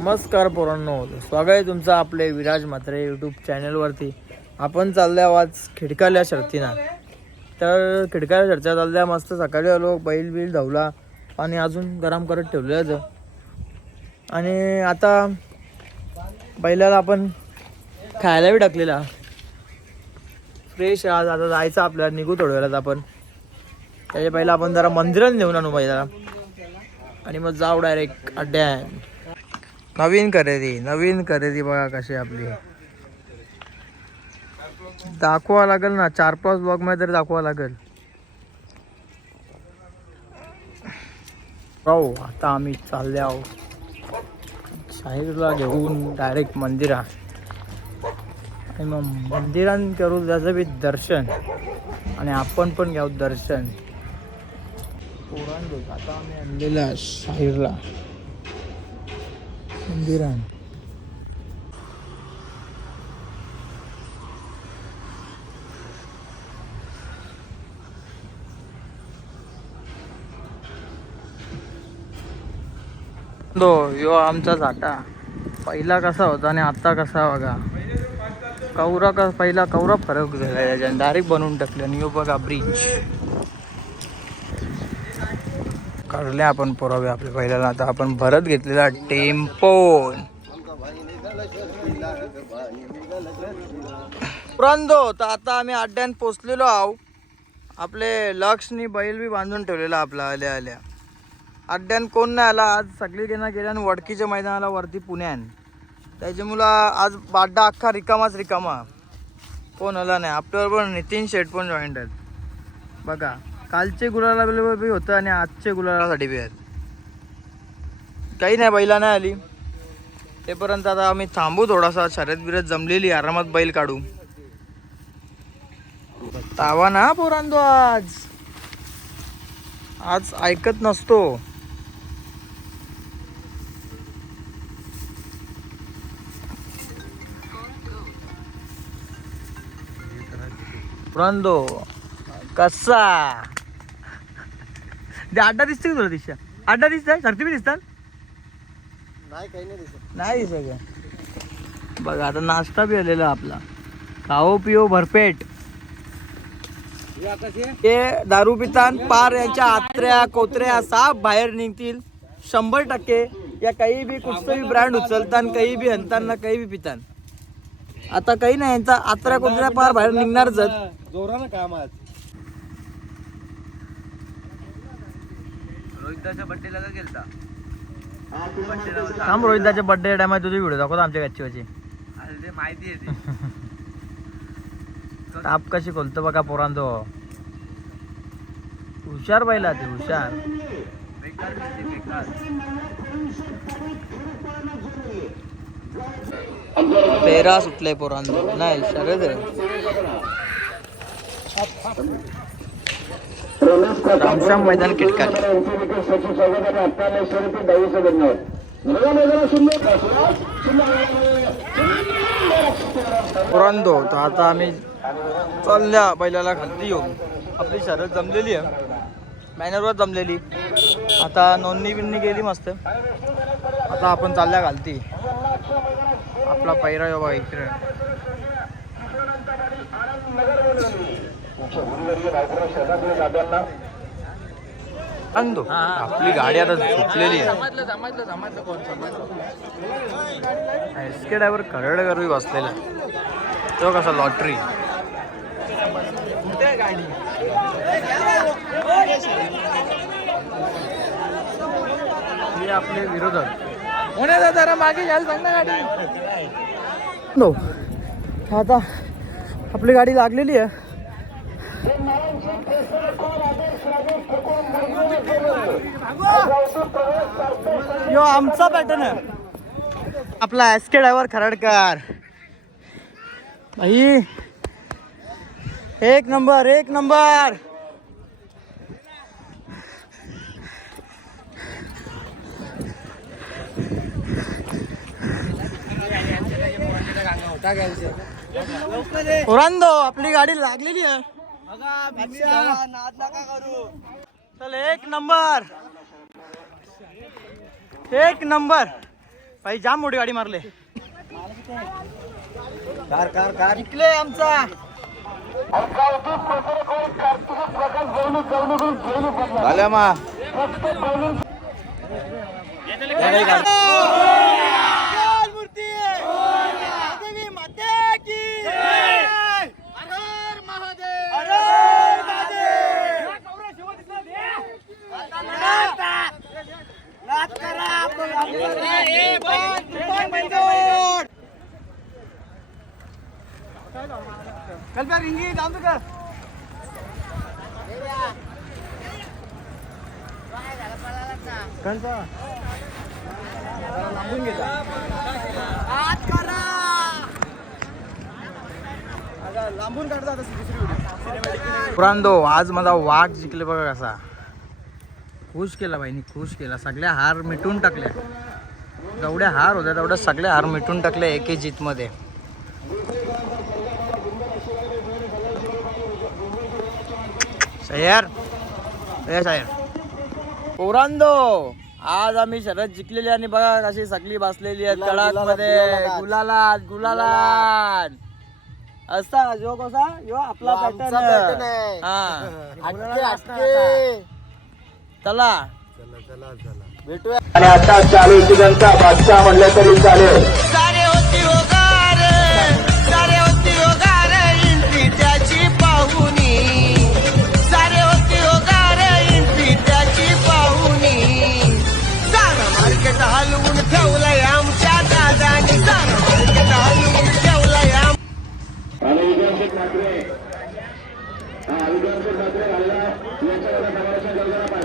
नमस्कार पोरांनो स्वागत आहे तुमचं आपले विराज म्हात्रे यूट्यूब चॅनलवरती आपण चालल्या आवाज खिडकाल्या शर्तीना. तर खिडकाल्या शर्त्या चालल्या मस्त सकाळी आलो बैल बिल धावला आणि अजून गरम करत ठेवलं आणि आता बैलाला आपण खायला बी टाकलेला. फ्रेश आज आता जायचं आपल्याला निघू थोड्या वेळात आपण. त्याच्या पहिला आपण जरा मंदिरात नेऊन आणू बैलाला. आणि मग जाऊ डायरेक्ट अड्ड्या नवीन खरेदी नवीन खरेदी बघा कशी आपली. दाखवा लागेल ना चार पाच ब्लॉगमध्ये तरी दाखवा लागेल. हो आता आम्ही चालले आहो शाहीरला घेऊन डायरेक्ट मंदिरात आणि मग मंदिरात करू त्याचं बी दर्शन. आणि आपण पण घेऊ दर्शन. पोरांचं आता आम्ही आणलेला शाहीरला मंदिरान. यो आमचा जाटा पहिला कसा होता आणि आता कसा बघा. कौरा का पहिला कौरा फरक झाला. याच्याने डायरेक्ट बनवून टाकले आणि यो बघा ब्रिज काढले आपण पुरावे आपल्या पहिल्याला आता आपण भरत घेतलेला टेम्पो. प्रांदो तर आता आम्ही अड्ड्यात पोचलेलो आहो. आपले लक्षनी बैल बी बांधून ठेवलेला आपला आल्या आल्या. अड्ड्यान कोण नाही आला आज सगळी गेला गेल्या आणि वडकीच्या मैदानाला वरती पुण्यान. त्याच्यामुळं आज बाड्डा अख्खा रिकामाच रिकामा. कोण आला नाही. आपल्याबरोबर नितीन शेट पण जॉईंट आहेत. बघा. कालचे गुलाला बी होतं आणि आजचे गुलालासाठी बी आहेत. काही नाही बैला नाही आली. तेपर्यंत आता आम्ही थांबू थोडासा. शर्यत बिरत जमलेली आरामात बैल काढू. तावा ना पोरांदो आज. आज ऐकत नसतो. पुरांदो कसा? ते अड्डा दिसते का तुला दिशा? अड्डा दिसतंय? शर्ती बी दिसतात? नाही काही नाही दिसत. नाही सगळं बघा आता नाश्ता बी आलेला आपला. खाओ पिओ भरपेट. ते दारू पितान पार यांच्या आत्र्या कोत्र्या साप बाहेर निघतील. शंभर टक्के. या काही बी कुठचंही ब्रँड उचलतान काही बी हनताना काही बी पितान. आता काही नाही यांचा आत्र्या कोत्र्या पार बाहेर निघणारच. जोरानं काम आज रोहिताच्या बड्डेला का गेलता? थांब रोहितदाच्या बर्थडे टायमात तुझी व्हिडिओ दाखवतो आमच्या गच्चीवरची. अरे ते माहिती आहे ते. ताप कशी खोलतो बघा पोरांदो. हुशार बैला ते हुशार. बेकार दिसते बेकार. पेरा सुटलाय पोरांदो. नाही शरद रामश्याम मैदान किटकाट. पुरांदो तर आता आम्ही चालल्या बैलाला खालती येऊ आपली शरद जमलेली आहे. मॅनरवर जमलेली. आता नोंदणी बिंदणी गेली मस्त. आता आपण चालल्या घालती आपला पैरा यो बघा इकडे. आणतो आपली गाडी आता सुटलेली आहे. एस के ड्रायव्हर करड करू बसलेला. तो कसा लॉटरी? हे आपले विरोधक. होण्याचा जरा मागे घ्यायला सांग ना गाडी? नो. आता आपली गाडी लागलेली आहे. यो आमचा पॅटर्न आहे. आपला एस के ड्रायव्हर खरडकर. भाई एक नंबर एक नंबर. ओरांदो आपली गाडी लागलेली आहे. चल एक नंबर. एक नंबर. भाई जाम मोठी गाडी मारले. Car car car. जिंकले आमचा. झाल्या मा. लांबून काढता आता दुसरी पुरांदो आज माझा वाट जिंकले बघा कसा. खुश केला बाईनी खुश केला. सगळ्या हार मिटून टाकल्या. जेवढ्या हार होत्या तेवढ्या सगळ्या हार मिटून टाकल्या एके जीतमध्ये. ए शहर पोरांदो आज आम्ही शरद जिंकलेली आणि बघा कशी सगळी बसलेली आहेत गुलाल, कडकमध्ये गुलालात, गुलालात गुलालात. असा जो कसा? यो आपला आहे. हा. चला. चला चला चला. भेटूया आणि आता चालू सीझनचा बादशाह म्हणलं तरी चालेल.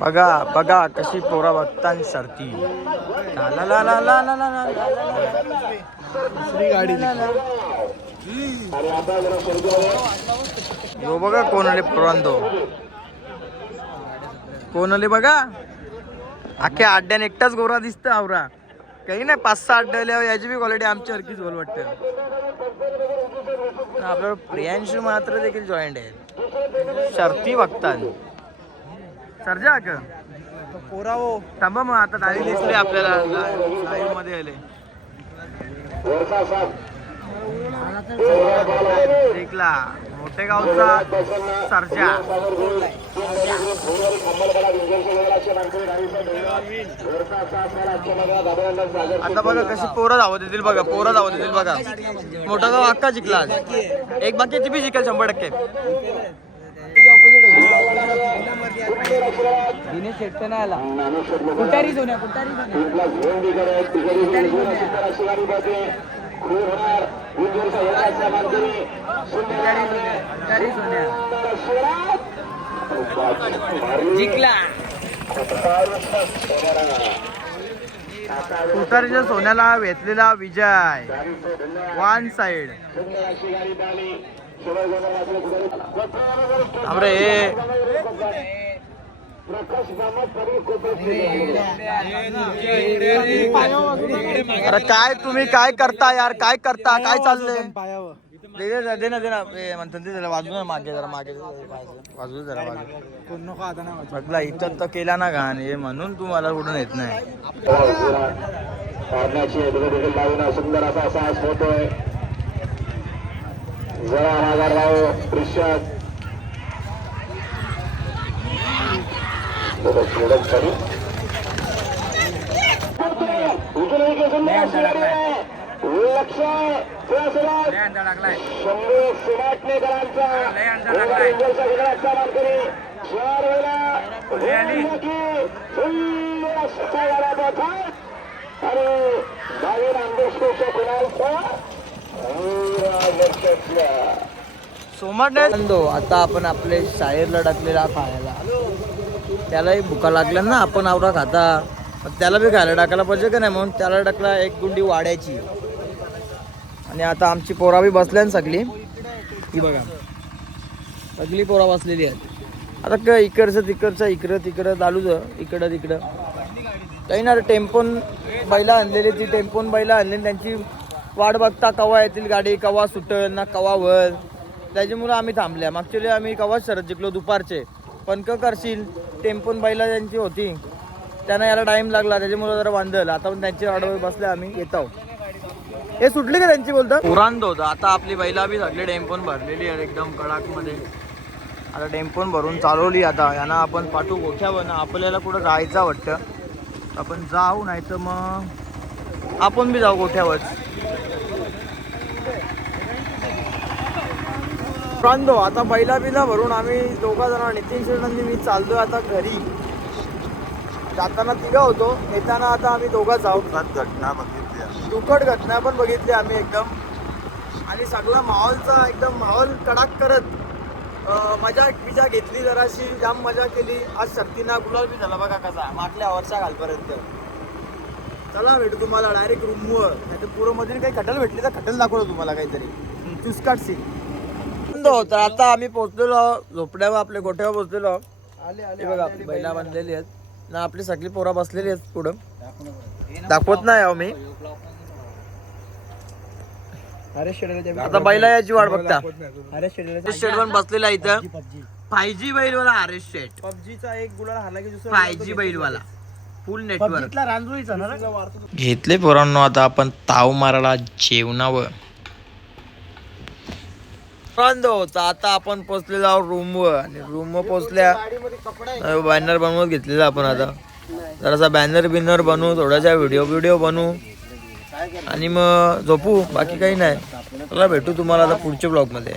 बघा बघा कशी पोरा बघतान सरती यो बघा कोणाले पोरांदो कोणाले बघा अख्ख्या अड्ड्याने एकटाच गोरा दिसतं आवरा काही नाही पाच सहा अड्ड्याला याची बी क्वालिटी आमच्या सारखीच बोल वाटतं आपल्याला प्रियांशू मात्र देखील जॉईंट आहे शर्ती बघतात सरजा का पोरा हो थांबा मग आता गाडी दिसली आपल्याला. लाईव्हमध्ये आले. वरचा मोठेगावचा सरजा. आता बघा कशी पोरं धावत येतील बघा पोरं धावत येतील बघा. मोठा गाव अक्का जिंकला एक बाकी किती बी शंभर टक्के. दिनेश शेट्टी नाही आला. कुटारी जोन्या कुटारी जोन्या दूर होणार. विजयचा एका समांतरी जिंकला. सोन्याला वेचलेला विजय. वन साइड अरे अरे काय तुम्ही काय करता यार? काय करता? काय चाललंय? दे दे दे ना दे ना. म्हणतात ते वाजू ना मागे जरा मागे. वाजू जरा मागे. म्हटलं इथं तर केला ना घाण हे म्हणून तुम्हाला कुठून येत नाही. सुंदर असा साहस होतोय. जरा नागारराव दृश्यात. सोबत हो, आता आपण आपले शाहीरला लढकलेला पाहायला. त्यालाही भुका लागल्या ना आपण आवरा खाता. मग त्याला बी खायला टाकायला पाहिजे का नाही म्हणून त्याला टाकला एक गुंडी वाड्याची. आणि आता आमची पोरा बी बसल्या ना सगळी. ही बघा. सगळी पोरा बसलेली आहेत. आता क इकडचं तिकडचं इकडं तिकडं चालूच इकडं तिकडं. काही ना टेम्पोन बैला आणलेली ती. टेम्पोन बैला आणलेली त्यांची वाट बघता कवा येतील गाडी कवा सुटल ना कवा वर त्याच्यामुळं आम्ही थांबल्या. मागच्या आम्ही कवाच शरद जिंकलो? दुपारचे. पण क करशील टेम्पोन बैला त्यांची होती त्यांना याला टाइम लागला त्याच्यामुळे जरा बांधल आता पण त्यांची ऑर्डर बसले आम्ही येत. आहोत हे सुटले का त्यांची बोलतात पुरांत होतं आता आपली बैला बी सगळी टेम्पोन भरलेली आहे एकदम कडाकमध्ये. आता टेम्पोन भरून चालवली आता. यांना आपण पाठवू. गोठ्यावर आपल्याला कुठं जायचं वाटतं. आपण जाऊ नाही तर मग आपण बी जाऊ गोठ्यावर प्रांतो आता बैला बिला भरून आम्ही दोघा जण नितीन शेटांनी मी चाललोय आता घरी. जाताना तिघा होतो येताना आता आम्ही दोघाच आहोत घटना बघितली दुखट घटना पण बघितली आम्ही एकदम. आणि सगळा माहोलचा एकदम माहोल कडाक करत मजा बिजा घेतली जराशी जाम मजा केली. आज शक्तीना गुलाल बी झाला बघा कसा मागल्या वर्षा घालपर्यंत. चला भेटू तुम्हाला डायरेक्ट रूमवर नाही तर पुरं मध्ये काही खटल भेटली तर खटल दाखवतो तुम्हाला काहीतरी. चुसकाट सीन तर आता आम्ही पोहोचलेलो आहोत. झोपड्यावर आपल्या गोठ्यावर पोहोचलेलो आहोत. आले आले हे बघा आपली बैला बांधलेली आहेत. ना आपली सगळी पोरा बसलेली आहेत पुढं. दाखवत नाही आहो मी. अरे शेडले आता बैला याची वाट बघता. अरे शेडले शेट पण बसलेला इथं. फाय जी बैलवाला आर एस शेट. पबजीचा एक गुलाल हल्ला की दुसरा फाय जी बैलवाला. फुल नेटवर्क घेतले पोरांनो आता आपण ताव मारायला जेवणावर. होता. आता आपण पोचलेलो आहोत रूमवर. आणि रूमवर पोचल्या बॅनर बनवत घेतलेला आपण आता. जरासा बॅनर बिनर बनवू थोडासा व्हिडिओ व्हिडिओ बनवू. आणि मग झोपू बाकी काही नाही. चला भेटू तुम्हाला आता पुढच्या ब्लॉगमध्ये